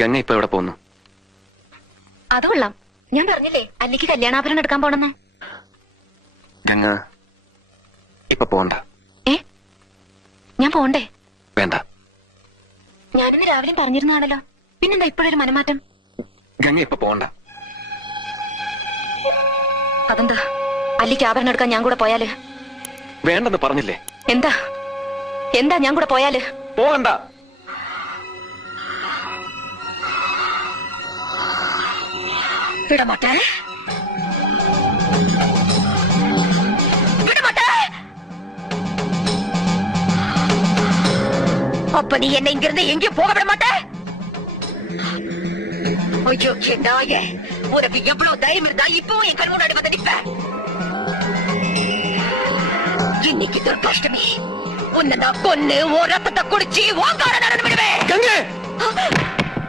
ഗംഗ ഇപ്പൊ എവിടെ പോകുന്നു? അത് കൊള്ളാം. ഞാൻ പറഞ്ഞില്ലേ അല്ലിക്ക് കല്യാണാഭരണം എടുക്കാൻ പോണെന്ന്. ഗംഗ ഇപ്പൊ പോണ്ട. ഞാൻ പോണ്ടേ? വേണ്ട. ഞാനിന്ന് രാവിലെ പറഞ്ഞിരുന്നാണല്ലോ, പിന്നെന്താ ഇപ്പോഴൊരു മനമാറ്റം? ഗംഗ ഇപ്പൊ പോണ്ട. അതെന്താ? അല്ലിക്ക് ആഭരണം എടുക്കാൻ ഞാൻ കൂടെ പോയാല്? വേണ്ടെന്ന് പറഞ്ഞില്ലേ? എന്താ എന്താ ഞാൻ കൂടെ പോയാല്? പോകണ്ട. விடமாட்டே அப்ப நீ என்ன இங்கிருந்து எங்கேயும் போக விட மாட்டே? ஐயோ நாயே, உனக்கு எவ்வளவு தைரியம் இருந்தா இப்பவும் என் கண் முன்னாடி வந்து நிப்ப? இன்னைக்கு துர்காஷ்டமி, உன்னை நான் கொன்னு ஓ ரத்தத்தை குடிச்சு ஓங்கார நடந்து விடுவேன்.